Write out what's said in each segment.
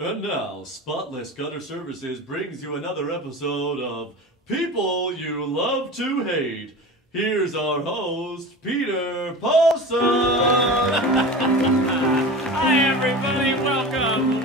And now, Spotless Gutter Services brings you another episode of People You Love to Hate. Here's our host, Peter Paulson. Hi, everybody. Welcome.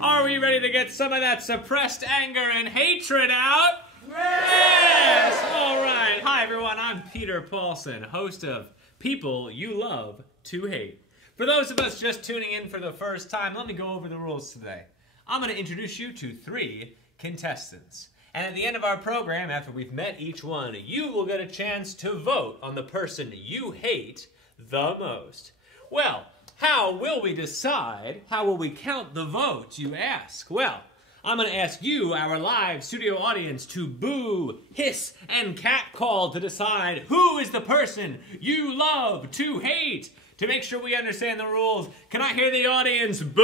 Are we ready to get some of that suppressed anger and hatred out? Yes! All right. Hi, everyone. I'm Peter Paulson, host of People You Love to Hate. For those of us just tuning in for the first time, let me go over the rules today. I'm going to introduce you to 3 contestants. And at the end of our program, after we've met each one, you will get a chance to vote on the person you hate the most. Well, how will we decide? How will we count the votes, you ask? Well, I'm going to ask you, our live studio audience, to boo, hiss, and catcall to decide who is the person you love to hate. To make sure we understand the rules, can I hear the audience boo?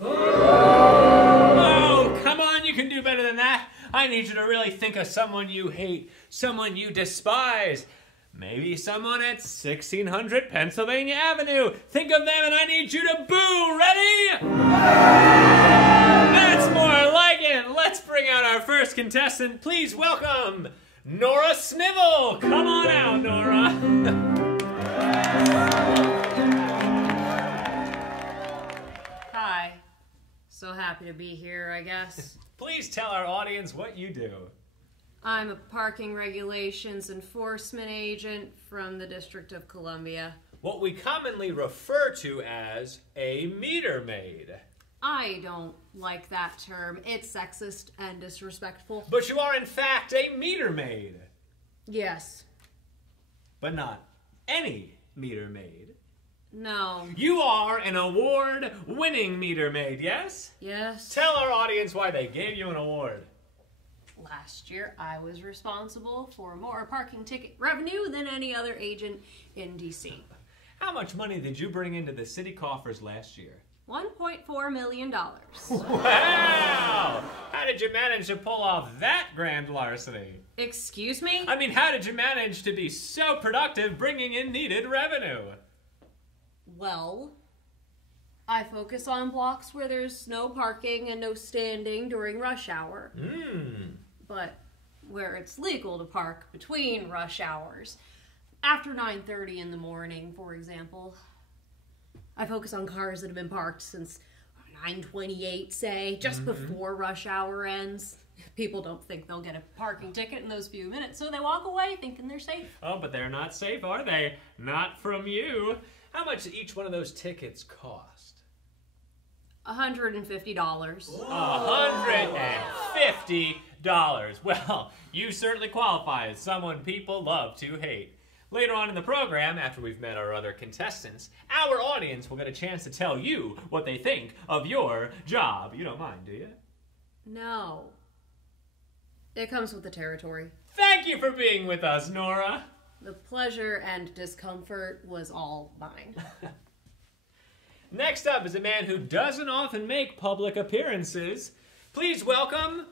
Oh, come on, you can do better than that. I need you to really think of someone you hate, someone you despise. Maybe someone at 1600 Pennsylvania Avenue. Think of them and I need you to boo. Ready? That's more like it. Let's bring out our first contestant. Please welcome Nora Snivel. Come on out, Nora. Hi. So happy to be here, I guess. Please tell our audience what you do. I'm a parking regulations enforcement agent from the District of Columbia. What we commonly refer to as a meter maid. I don't like that term. It's sexist and disrespectful. But you are in fact a meter maid. Yes. But not any meter maid. No. You are an award-winning meter maid, yes? Yes. Tell our audience why they gave you an award. Last year, I was responsible for more parking ticket revenue than any other agent in DC. How much money did you bring into the city coffers last year? $1.4 million. Wow! How did you manage to pull off that grand larceny? Excuse me? I mean, how did you manage to be so productive bringing in needed revenue? Well, I focus on blocks where there's no parking and no standing during rush hour. But where it's legal to park between rush hours, after 9:30 in the morning, for example, I focus on cars that have been parked since 9:28, say, just before rush hour ends. People don't think they'll get a parking ticket in those few minutes, so they walk away thinking they're safe. Oh, but they're not safe, are they? Not from you. How much did each one of those tickets cost? $150. $150. Well, you certainly qualify as someone people love to hate. Later on in the program, after we've met our other contestants, our audience will get a chance to tell you what they think of your job. You don't mind, do you? No. It comes with the territory. Thank you for being with us, Nora. The pleasure and discomfort was all mine. Next up is a man who doesn't often make public appearances. Please welcome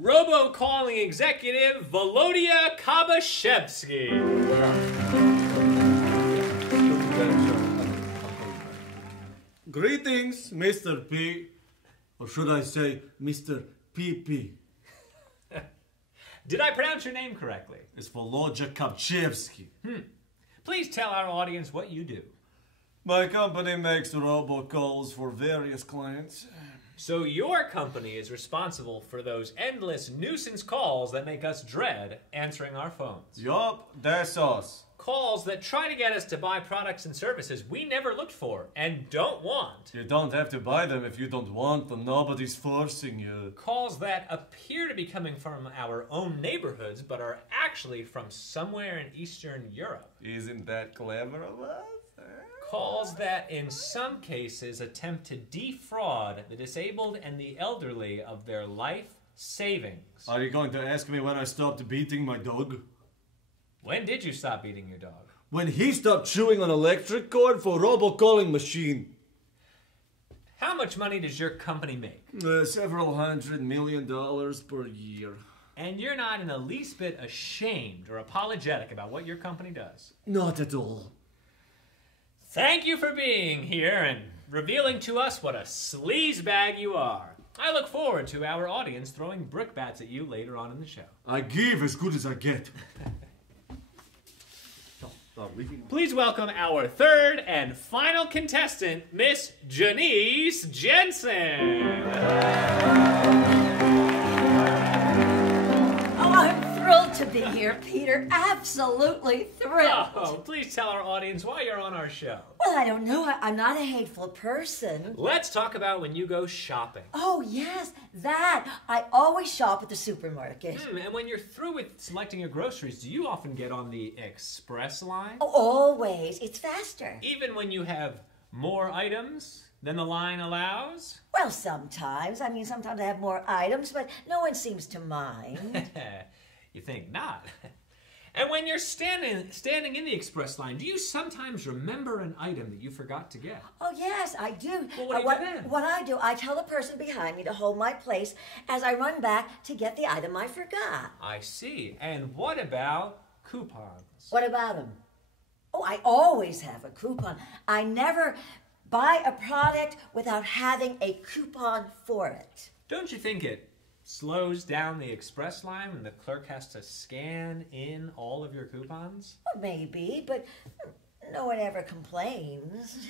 Robocalling executive Volodya Kabashevsky. Greetings, Mr. P. Or should I say, Mr. PP. Did I pronounce your name correctly? It's Volodya Kabashevsky. Please tell our audience what you do. My company makes robocalls for various clients. So your company is responsible for those endless nuisance calls that make us dread answering our phones. Yup, that's us. Calls that try to get us to buy products and services we never looked for and don't want. You don't have to buy them if you don't want them. Nobody's forcing you. Calls that appear to be coming from our own neighborhoods but are actually from somewhere in Eastern Europe. Isn't that clever of us? Calls that, in some cases, attempt to defraud the disabled and the elderly of their life savings. Are you going to ask me when I stopped beating my dog? When did you stop beating your dog? When he stopped chewing on electric cord for robocalling machine. How much money does your company make? Several $100 million per year. And you're not in the least bit ashamed or apologetic about what your company does? Not at all. Thank you for being here, and revealing to us what a sleazebag you are. I look forward to our audience throwing brickbats at you later on in the show. I give as good as I get. Please welcome our third and final contestant, Miss Jenice Jensen. Oh, I'm thrilled to be here, Peter. Absolutely thrilled. Oh, please tell our audience why you're on our show. Well, I don't know. I'm not a hateful person. Let's talk about when you go shopping. Oh, yes, that. I always shop at the supermarket. And when you're through with selecting your groceries, do you often get on the express line? Oh, always. It's faster. Even when you have more items than the line allows? Well, sometimes. I mean, sometimes I have more items, but no one seems to mind. You think not. And when you're standing in the express line, do you sometimes remember an item that you forgot to get? Oh, yes, I do. Well, what do you do then? What I do, I tell the person behind me to hold my place as I run back to get the item I forgot. I see. And what about coupons? What about them? Oh, I always have a coupon. I never buy a product without having a coupon for it. Don't you think it slows down the express line when the clerk has to scan in all of your coupons? Well, maybe, but no one ever complains.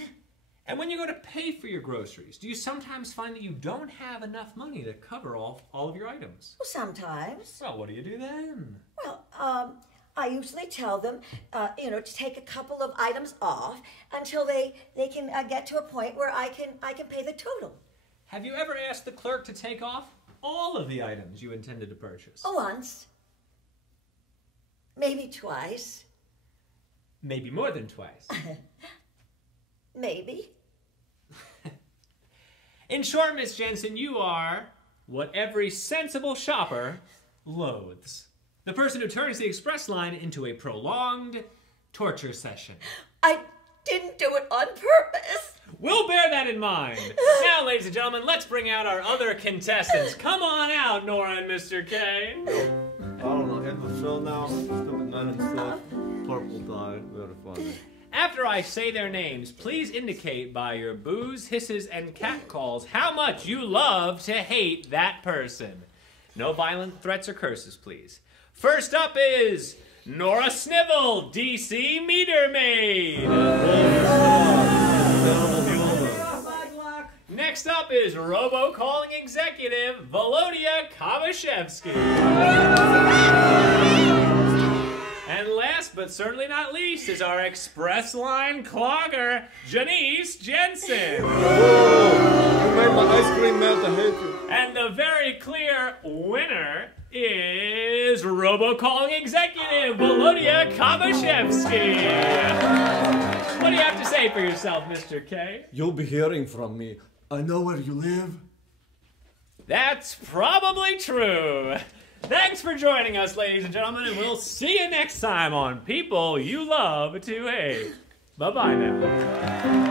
And when you go to pay for your groceries, do you sometimes find that you don't have enough money to cover all of your items? Well, sometimes. Well, what do you do then? Well, I usually tell them, to take a couple of items off until they can get to a point where I can pay the total. Have you ever asked the clerk to take off all of the items you intended to purchase? Oh, once. Maybe twice. Maybe more than twice. Maybe. In short, Miss Jensen, you are what every sensible shopper loathes. The person who turns the express line into a prolonged torture session. I didn't do it on purpose. We'll bear that in mind. Now, ladies and gentlemen, let's bring out our other contestants. Come on out, Nora and Mr. K. I don't know, end the show now. Stupid men and stuff. Purple dye. Very funny. After I say their names, please indicate by your boos, hisses, and catcalls how much you love to hate that person. No violent threats or curses, please. First up is Nora Snivel, DC Meter Maid. Next up is Robocalling Executive, Volodya Kabashevsky. And last but certainly not least is our express line clogger, Jenice Jensen. You made my ice cream melt, I hate you. And the very clear winner is Robocalling Executive, Volodya Kabashevsky. What do you have to say for yourself, Mr. K? You'll be hearing from me. I know where you live. That's probably true. Thanks for joining us, ladies and gentlemen, and we'll see you next time on People You Love to Hate. Bye-bye now.